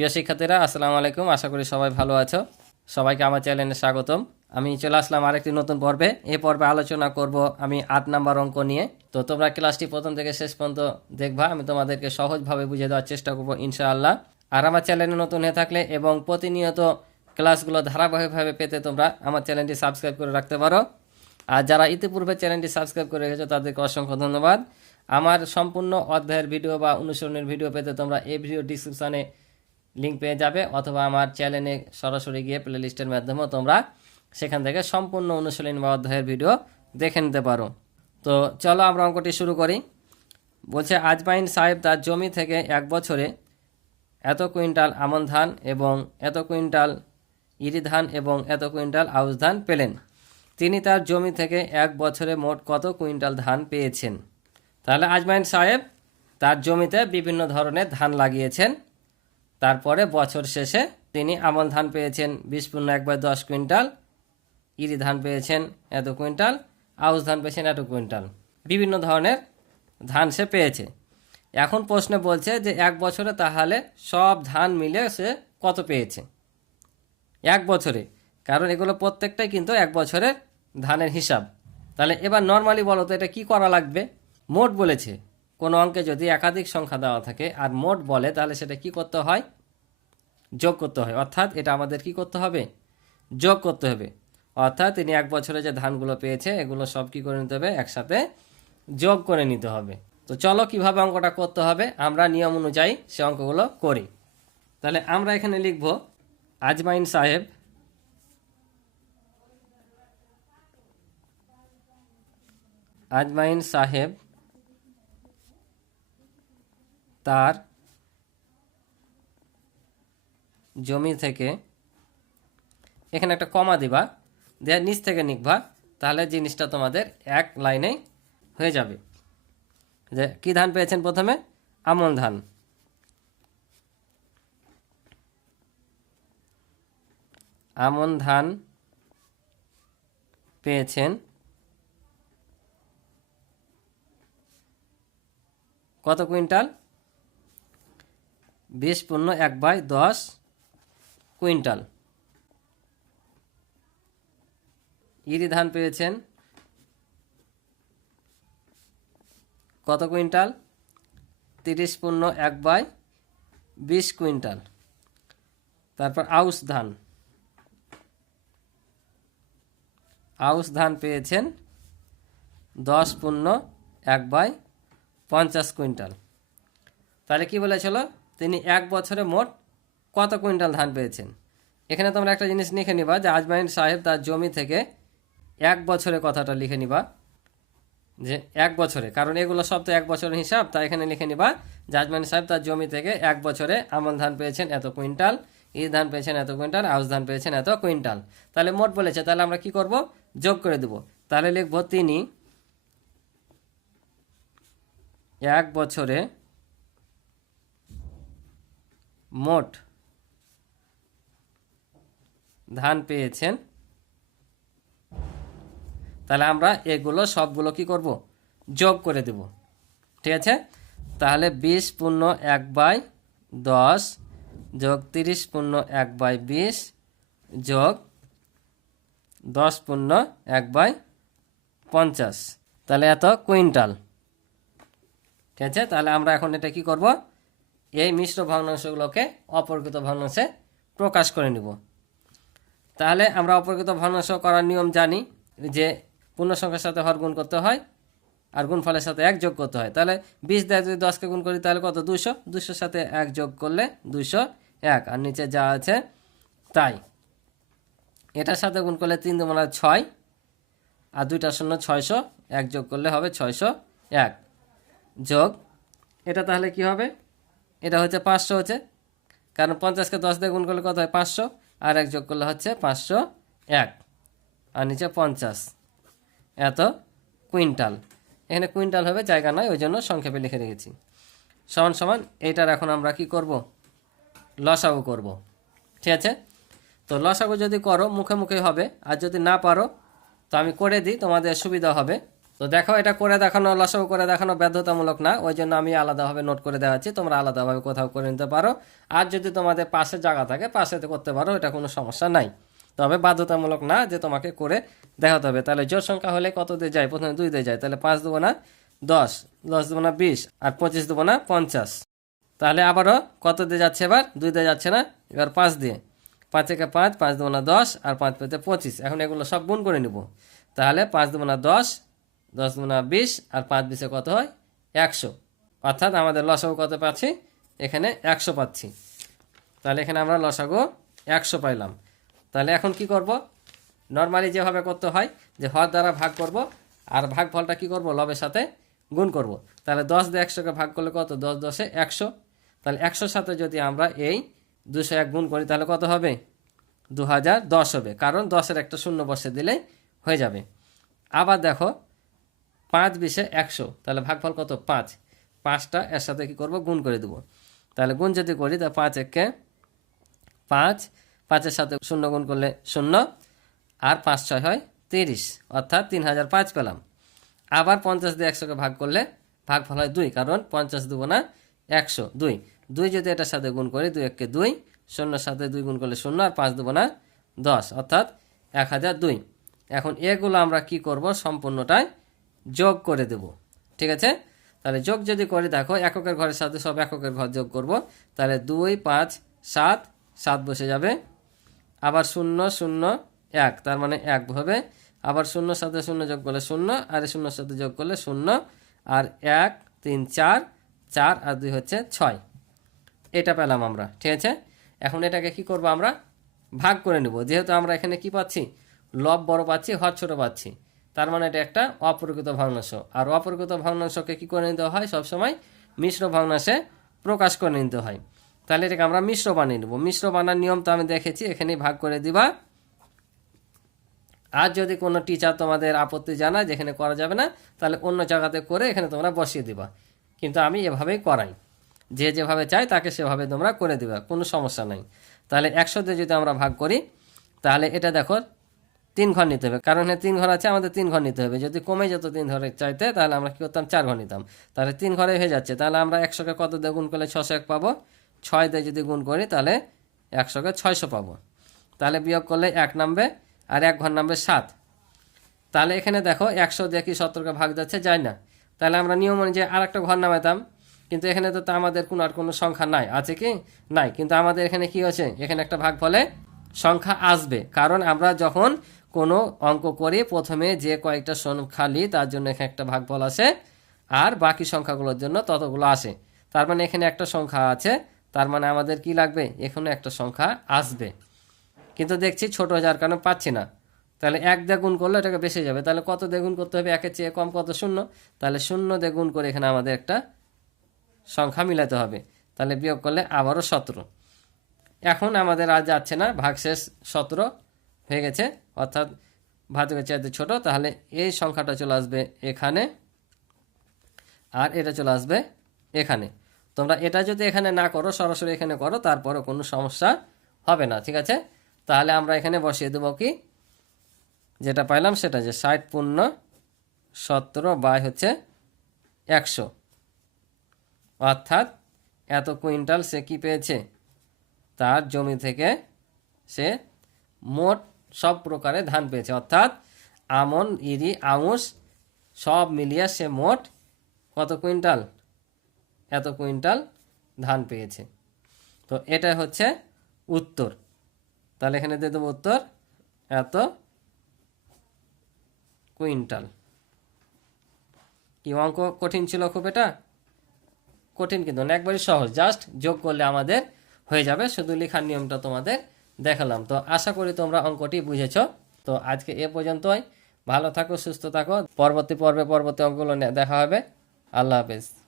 প্রিয় শিক্ষার্থীরা, আসসালামু আলাইকুম। আশা করি সবাই ভালো আছো। সবাইকে আমার চ্যানেলে স্বাগতম। আমি চলে আসলাম আরেকটি নতুন পর্বে। এই পর্বে আলোচনা করব আমি আট নাম্বার অঙ্ক নিয়ে। তো তোমরা ক্লাসটি প্রথম থেকে শেষ পর্যন্ত দেখবা। আমি তোমাদেরকে সহজভাবে বুঝে দেওয়ার চেষ্টা করব, ইনশাআল্লাহ। আর আমার চ্যানেলে নতুন হয়ে থাকলে এবং প্রতিনিয়ত ক্লাসগুলো ধারাবাহিকভাবে পেতে তোমরা আমার চ্যানেলটি সাবস্ক্রাইব করে রাখতে পারো। আর যারা ইতিপূর্বে চ্যানেলটি সাবস্ক্রাইব করে রেখেছো, তাদেরকে অসংখ্য ধন্যবাদ। আমার সম্পূর্ণ অধ্যায়ের ভিডিও বা অনুসরণের ভিডিও পেতে তোমরা এই ভিডিও ডিসক্রিপশানে লিঙ্ক পেয়ে যাবে অথবা আমার চ্যানেলে সরাসরি গিয়ে প্লে লিস্টের মাধ্যমেও তোমরা সেখান থেকে সম্পূর্ণ অনুশীলনী বা অধ্যায়ের ভিডিও দেখে নিতে পারো। তো চলো আমরা অঙ্কটি শুরু করি। বলছে আজমাইন সাহেব তার জমি থেকে এক বছরে এত কুইন্টাল আমন ধান এবং এত কুইন্টাল ইরি ধান এবং এত কুইন্টাল আউশ ধান পেলেন। তিনি তার জমি থেকে এক বছরে মোট কত কুইন্টাল ধান পেয়েছেন? তাহলে আজমাইন সাহেব তার জমিতে বিভিন্ন ধরনের ধান লাগিয়েছেন। তারপরে বছর শেষে তিনি আমন ধান পেয়েছেন বিশ পূর্ণ এক বাই দশ কুইন্টাল, ইরি ধান পেয়েছেন এত কুইন্টাল, আউশ ধান পেয়েছেন এত কুইন্টাল। বিভিন্ন ধরনের ধান সে পেয়েছে। এখন প্রশ্নে বলছে যে এক বছরে তাহলে সব ধান মিলে সে কত পেয়েছে? এক বছরে। কারণ এগুলো প্রত্যেকটাই কিন্তু এক বছরের ধানের হিসাব। তাহলে এবার নর্মালি বলো তো এটা কি করা লাগবে? মোট বলেছে কোনো অঙ্কে যদি একাধিক সংখ্যা দেওয়া থাকে আর মোট বলে, তাহলে সেটা কি করতে হয়? যোগ করতে হয়। অর্থাৎ এটা আমাদের কি করতে হবে? যোগ করতে হবে। অর্থাৎ তিনি এক বছরে যে ধানগুলো পেয়েছে, এগুলো সব কি করে নিতে হবে? একসাথে যোগ করে নিতে হবে। তো চলো কীভাবে অঙ্কটা করতে হবে? আমরা নিয়ম অনুযায়ী সে অঙ্কগুলো করি। তাহলে আমরা এখানে লিখব, আজমাইন সাহেব আজমাইন সাহেব তার জমি থেকে এখানে একটা কমা দিবা দেওয়ার নিচ থেকে নিকবা, তাহলে জিনিসটা তোমাদের এক লাইনেই হয়ে যাবে। যে কী ধান পেয়েছেন প্রথমে? আমন ধান। আমন ধান পেয়েছেন কত কুইন্টাল? বিশ পূর্ণ এক বাই দশ কুইন্টাল। ইরি ধান পেয়েছেন কত কুইন্টাল? তিরিশ পূর্ণ এক বাই বিশ কুইন্টাল। তারপর আউশ ধান। আউশ ধান পেয়েছেন দশ পূর্ণ এক বাই পঞ্চাশ কুইন্টাল। তাহলে কি বলেছিল? তিনি এক বছরে মোট কত কুইন্টাল ধান পেয়েছেন? এখানে তোমরা একটা জিনিস লিখে নিবা যে আজমাইন সাহেব তার জমি থেকে এক বছরে কথাটা লিখে নিবা। যে এক বছরে, কারণ এগুলো সব তো এক বছরের হিসাব, তাই এখানে লিখে নিবা যে আজমাইন সাহেব তার জমি থেকে এক বছরে আমন ধান পেয়েছেন এত কুইন্টাল ই ধান পেয়েছেন এত কুইন্টাল, আউশ ধান পেয়েছেন এত কুইন্টাল। তাহলে মোট বলেছে, তাহলে আমরা কি করব? যোগ করে দেব। তাহলে লিখব তিনি এক বছরে মোট ধান পেয়েছেন। তাহলে আমরা এগুলো সবগুলো কি করব? যোগ করে দেব। ঠিক আছে? তাহলে বিশ পূর্ণ এক বাই দশ যোগ তিরিশ পূর্ণ এক বাই বিশ যোগ দশ পূর্ণ এক বাই পঞ্চাশ। তাহলে এত কুইন্টাল। ঠিক আছে? তাহলে আমরা এখন এটা কি করব? এই মিশ্র ভগ্নাংশগুলোকে অপরকৃত ভগ্নাংশে প্রকাশ করে নিব। তাহলে আমরা অপরকৃত ভগ্নাংশ করার নিয়ম জানি যে পূর্ণ সংখ্যার সাথে হর গুণ করতে হয় আর গুণফলের সাথে এক যোগ করতে হয়। তাহলে বিশ দেয় যদি দশকে গুণ করি, তাহলে কত? দুশো। দুশোর সাথে এক যোগ করলে দুশো এক। আর নিচে যা আছে, তাই। এটার সাথে গুণ করলে তিন দুমানা ছয়। আর দুইটা শূন্য ছয়শো। এক যোগ করলে হবে ছয়শো এক। যোগ, এটা তাহলে কি হবে? এটা হচ্ছে পাঁচশো হচ্ছে। কারণ পঞ্চাশকে দশ দিয়ে গুণ করলে কত হয়? পাঁচশো। আর এক যোগ করলে হচ্ছে পাঁচশো এক। আর নিচে পঞ্চাশ। এত কুইন্টাল। এখানে কুইন্টাল হবে, জায়গা নয় ওই জন্য সংক্ষেপে লিখে রেখেছি। সমান সমান এইটার এখন আমরা কি করব? লসাগু করব। ঠিক আছে? তো লসাগু যদি করো, মুখে মুখে হবে। আর যদি না পারো, তো আমি করে দিই, তোমাদের সুবিধা হবে। তো দেখো, এটা করে দেখানো লসাগু করে দেখানো বাধ্যতামূলক না। ওই জন্য আমি আলাদাভাবে নোট করে দেওয়া দেওয়াচ্ছি তোমরা আলাদাভাবে কোথাও করে নিতে পারো। আর যদি তোমাদের পাশে জায়গা থাকে পাশেতে করতে পারো, এটা কোনো সমস্যা নাই। তবে বাধ্যতামূলক না যে তোমাকে করে দেখাতে হবে। তাহলে জোর সংখ্যা হলে কত দিয়ে যায়? প্রথমে দুই দিয়ে যায়। তাহলে পাঁচ দেবো না দশ দশ দেবো না বিশ আর পঁচিশ দেবো না পঞ্চাশ। তাহলে আবারও কত দিয়ে যাচ্ছে এবার? দুই দিয়ে যাচ্ছে না? এবার পাঁচ দিয়ে। পাঁচ একে পাঁচ পাঁচ দেবো না দশ আর পাঁচ পেতে পঁচিশ। এখন এগুলো সব গুণ করে নিব। তাহলে পাঁচ দেবো না দশ দশ না বিশ আর পাঁচ বিশে কত হয়? একশো। অর্থাৎ আমাদের লসাগু কত পাচ্ছি? এখানে একশো পাচ্ছি। তাহলে এখানে আমরা লসাগু একশো পাইলাম। তাহলে এখন কি করব? নর্মালি যেভাবে করতে হয়, যে হর দ্বারা ভাগ করব আর ভাগ ফলটা কি করব? লবের সাথে গুণ করব। তাহলে দশ দিয়ে একশোকে ভাগ করলে কত? দশ দশে একশো। তাহলে একশোর সাথে যদি আমরা এই দুশো এক গুণ করি, তাহলে কত হবে? দু হাজার দশ হবে। কারণ দশের একটা শূন্য বসে দিলেই হয়ে যাবে। আবার দেখো পাঁচ বিশে একশো। তাহলে ভাগফল কত? পাঁচ। পাঁচটা এর সাথে কী করব? গুণ করে দেবো। তাহলে গুণ যদি করি তা পাঁচ একে পাঁচ। পাঁচের সাথে শূন্য গুণ করলে শূন্য, আর পাঁচ ছয় হয় তিরিশ। অর্থাৎ তিন হাজার পাঁচ পেলাম। আবার পঞ্চাশ দিয়ে একশোকে ভাগ করলে ভাগফল হয় দুই, কারণ পঞ্চাশ দেবো না, একশো, দুই। দুই যদি এটার সাথে গুণ করি, দুই এককে দুই, শূন্যর সাথে দুই গুণ করলে শূন্য, আর পাঁচ দেবো না, দশ। অর্থাৎ এক হাজার দুই। এখন এগুলো আমরা কি করব? সম্পূর্ণটাই যোগ করে দেব। ঠিক আছে? তাহলে যোগ যদি করি দেখো, এককের ঘরের সাথে সব এককের ঘর যোগ করব। তাহলে দুই, পাঁচ, সাত সাত বসে যাবে। আবার শূন্য শূন্য, এক, তার মানে এক হবে। আবার শূন্যর সাথে শূন্য যোগ করলে শূন্য, আর শূন্যর সাথে যোগ করলে শূন্য। আর এক, তিন, চার চার আর দুই হচ্ছে ছয়। এটা পেলাম আমরা, ঠিক আছে? এখন এটাকে কি করব আমরা? ভাগ করে নেব। যেহেতু আমরা এখানে কি পাচ্ছি? লব বড় পাচ্ছি, হর ছোট পাচ্ছি। তার মানে এটা একটা অপরিকৃত ভগ্নাংশ। আর অপরিকৃত ভগ্নাংশকে কি করে নিতে হয়? সবসময় মিশ্র ভগ্নাংশে প্রকাশ করে নিতে হয়। তাহলে এটাকে আমরা মিশ্র বানিয়ে নেব। মিশ্র বানার নিয়ম তো আমি দেখেছি, এখানেই ভাগ করে দিবা। আর যদি কোনো টিচার তোমাদের আপত্তি জানায় যেখানে করা যাবে না, তাহলে অন্য জায়গাতে করে এখানে তোমরা বসিয়ে দিবা। কিন্তু আমি এভাবেই করাই। যে যেভাবে চাই তাকে সেভাবে তোমরা করে দিবা, কোনো সমস্যা নাই। তাহলে একশো দিয়ে যদি আমরা ভাগ করি, তাহলে এটা দেখো তিন ঘর নিতে হবে। কারণ তিন ঘর আছে, আমাদের তিন ঘর নিতে হবে। যদি কমে যেত তিন ঘরে চাইতে, তাহলে আমরা কী করতাম? চার ঘর নিতাম। তাহলে তিন ঘরে হয়ে যাচ্ছে। তাহলে আমরা একশোকে কত দিয়ে গুণ করলে ছশো এক পাবো? ছয় দিয়ে যদি গুণ করি, তাহলে একশোকে ছয়শো পাবো। তাহলে বিয়োগ করলে এক নামবে আর এক ঘর নামবে সাত। তাহলে এখানে দেখো, একশো দিয়ে কি সত্তরকে ভাগ যাচ্ছে? যায় না। তাহলে আমরা নিয়ম অনুযায়ী আর একটা ঘর নামাতাম কিন্তু এখানে তো তা আমাদের কোনো আর কোনো সংখ্যা নাই। আছে কি? নাই। কিন্তু আমাদের এখানে কি হচ্ছে এখানে একটা ভাগ ফলে সংখ্যা আসবে। কারণ আমরা যখন কোনো অঙ্ক করে প্রথমে যে কয়েকটা নিই তার জন্য এখানে একটা ভাগফল আসে। আর বাকি সংখ্যাগুলোর জন্য ততগুলো আসে। তার মানে এখানে একটা সংখ্যা আছে, তার মানে আমাদের কি লাগবে? এখানে একটা সংখ্যা আসবে। কিন্তু দেখছি ছোট যার কারণে পাচ্ছি না। তাহলে এক দ্বিগুণ করলে এটাকে বেশি যাবে। তাহলে কত দ্বিগুণ করতে হবে? একের চেয়ে কম কত? শূন্য। তাহলে শূন্য দ্বিগুণ করে এখানে আমাদের একটা সংখ্যা মিলাতে হবে। তাহলে বিয়োগ করলে আবারও সতেরো। এখন আমাদের আর যাচ্ছে না। ভাগশেষ সতেরো। হয়ে গেছে, অর্থাৎ ভাজকের চাইতে ছোট, তাহলে এই সংখ্যাটা চলে আসবে এখানে, আর এটা চলে আসবে এখানে। তোমরা এটা যদি এখানে না করো, সরাসরি এখানে করো তারপরও কোনো সমস্যা হবে না, ঠিক আছে? তাহলে আমরা এখানে বসিয়ে দেবো কি? যেটা পাইলাম সেটা যে ষাট পূর্ণ সতেরো বাই হচ্ছে একশো। অর্থাৎ এত কুইন্টাল সে কি পেয়েছে? তার জমি থেকে সে মোট সব প্রকারের ধান পেয়েছে। অর্থাৎ আমন, ইরি, আউশ, সব মিলিয়ে সে মোট কত কুইন্টাল? এত কুইন্টাল ধান পেয়েছে। তো এটা হচ্ছে উত্তর। তাহলে এখানে দিয়ে দেবো উত্তর, এত কুইন্টাল। কি অঙ্ক কঠিন ছিল খুব এটা? কঠিন কিন্তু না, একবারই সহজ। জাস্ট যোগ করলে আমাদের হয়ে যাবে। শুধু লেখার নিয়মটা তোমাদের দেখালাম। তো আশা করি তোমরা অঙ্কটি বুঝেছ। তো আজকে এ পর্যন্তই। ভালো থাকো, সুস্থ থাকো। পরবর্তী পর্বে পরবর্তী অঙ্কগুলো দেখা হবে। আল্লাহ হাফেজ।